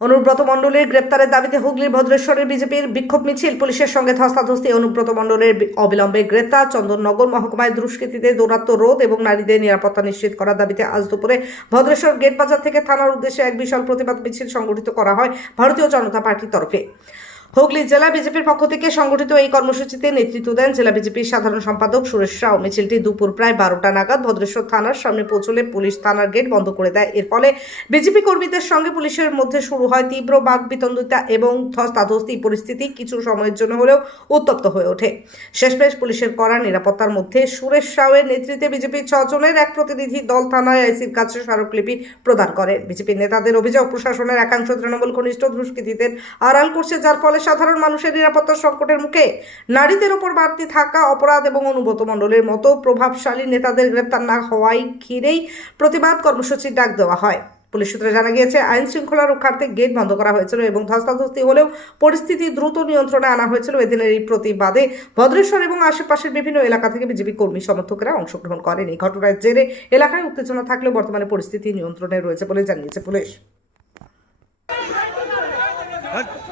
অনুব্রত মণ্ডলের গ্রেপ্তারের দাবিতে হুগলির ভদ্রেশ্বরের বিজেপির বিক্ষোভ মিছিল। পুলিশের সঙ্গে ধস্তাধস্তি, অনুব্রত মণ্ডলের অবিলম্বে গ্রেপ্তার, চন্দননগর মহকুমায় দুষ্কৃতিতে দৌরাত্ম রোধ এবং নারীদের নিরাপত্তা নিশ্চিত করার দাবিতে আজ দুপুরে ভদ্রেশ্বর গেট বাজার থেকে থানার উদ্দেশ্যে এক বিশাল প্রতিবাদ মিছিল সংগঠিত করা হয় ভারতীয় জনতা পার্টির তরফে। হুগলি জেলা বিজেপির পক্ষ থেকে সংগঠিত এই কর্মসূচিতে নেতৃত্ব দেন জেলা বিজেপির সাধারণ সম্পাদক সুরেশ রাও। মিছিলটি দুপুর প্রায় বারোটা নাগাদ ভদ্রেশ্বর থানার সামনে পৌঁছলে পুলিশ থানার গেট বন্ধ করে দেয়। এর ফলে বিজেপি কর্মীদের সঙ্গে পুলিশের মধ্যে শুরু হয় তীব্র বাক বিতন্ডিতা এবং ধস্তাধস্তি পরিস্থিতি কিছু সময়ের জন্য হলেও উত্তপ্ত হয়ে ওঠে। শেষমেশ পুলিশের কড়া নিরাপত্তার মধ্যে সুরেশ রাওয়ের নেতৃত্বে বিজেপির ছজনের এক প্রতিনিধি দল থানায় আইসির কাছে স্মারকলিপি প্রদান করে। বিজেপির নেতাদের অভিযোগ, প্রশাসনের একাংশ তৃণমূল ঘনিষ্ঠ দুষ্কৃতীদের আড়াল করছে, যার ফলে সাধারণ মানুষের নিরাপত্তার সংকটের মুখে নারীদের ওপর বাড়তি থাকা অপরাধ এবং অনুব্রত মণ্ডলের মতো প্রভাবশালী নেতাদের গ্রেপ্তার না হওয়ায় ঘিরেই প্রতিবাদ কর্মসূচির ডাক দেওয়া হয়। পুলিশ সূত্রে জানা গিয়েছে, আইন শৃঙ্খলা রক্ষার্থে গেট বন্ধ করা হয়েছিল এবং ধস্তাধস্তি হলেও পরিস্থিতি দ্রুত নিয়ন্ত্রণে আনা হয়েছিল। এদিনের এই প্রতিবাদে ভদ্রেশ্বর এবং আশেপাশের বিভিন্ন এলাকা থেকে বিজেপি কর্মী সমর্থকেরা অংশগ্রহণ করেন। এই ঘটনার জেরে এলাকায় উত্তেজনা থাকলেও বর্তমানে পরিস্থিতি নিয়ন্ত্রণে রয়েছে বলে জানিয়েছে পুলিশ। পুলিশ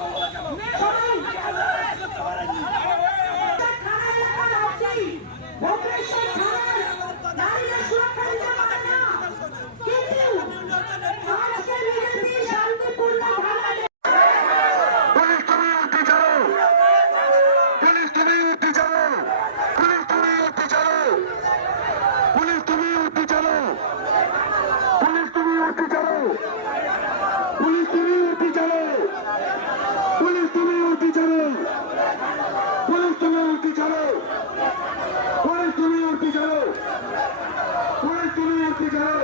পিছানো করে তুমি ওর পিছানো করে তুমি ওর পিছানো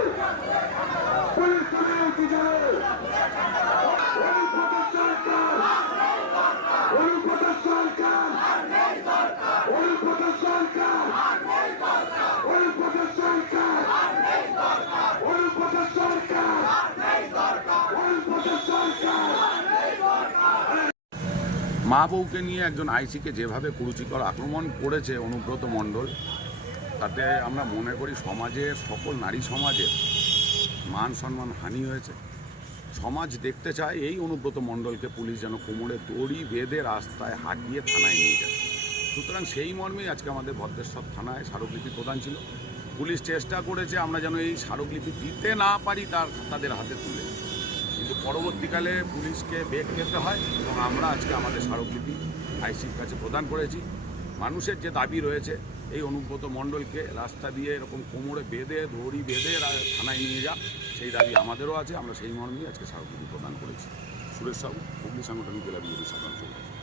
মা বউকে নিয়ে একজন আইসিকে যেভাবে কুরুচিকর আক্রমণ করেছে অনুব্রত মণ্ডল, তাতে আমরা মনে করি সমাজের সকল নারী সমাজের মান সম্মান হানি হয়েছে। সমাজ দেখতে চায় এই অনুব্রত মণ্ডলকে পুলিশ যেন কোমরে দড়ি বেঁধে রাস্তায় হাঁটিয়ে থানায় নিয়ে যায়। সুতরাং সেই মর্মেই আজকে আমাদের ভদ্রেশ্বর থানায় স্মারকলিপি প্রদান ছিল। পুলিশ চেষ্টা করেছে আমরা যেন এই স্মারকলিপি দিতে না পারি তার তাদের হাতে তুলে। কিন্তু পরবর্তীকালে পুলিশকে বেগ পেতে হয় এবং আমরা আজকে আমাদের স্মারকলিপি আইসির কাছে প্রদান করেছি। মানুষের যে দাবি রয়েছে, এই অনুব্রত মণ্ডলকে রাস্তা দিয়ে এরকম কোমরে বেঁধে, দড়ি বেঁধে থানায় নিয়ে যা সেই দাবি আমাদেরও আছে, আমরা সেই মর্মেই আজকে স্মারকলিপি প্রদান করেছি। সুরেশ সাহু হুগলি সাংগঠনিক জেলা বিজেপি সাধারণ সম্পাদক।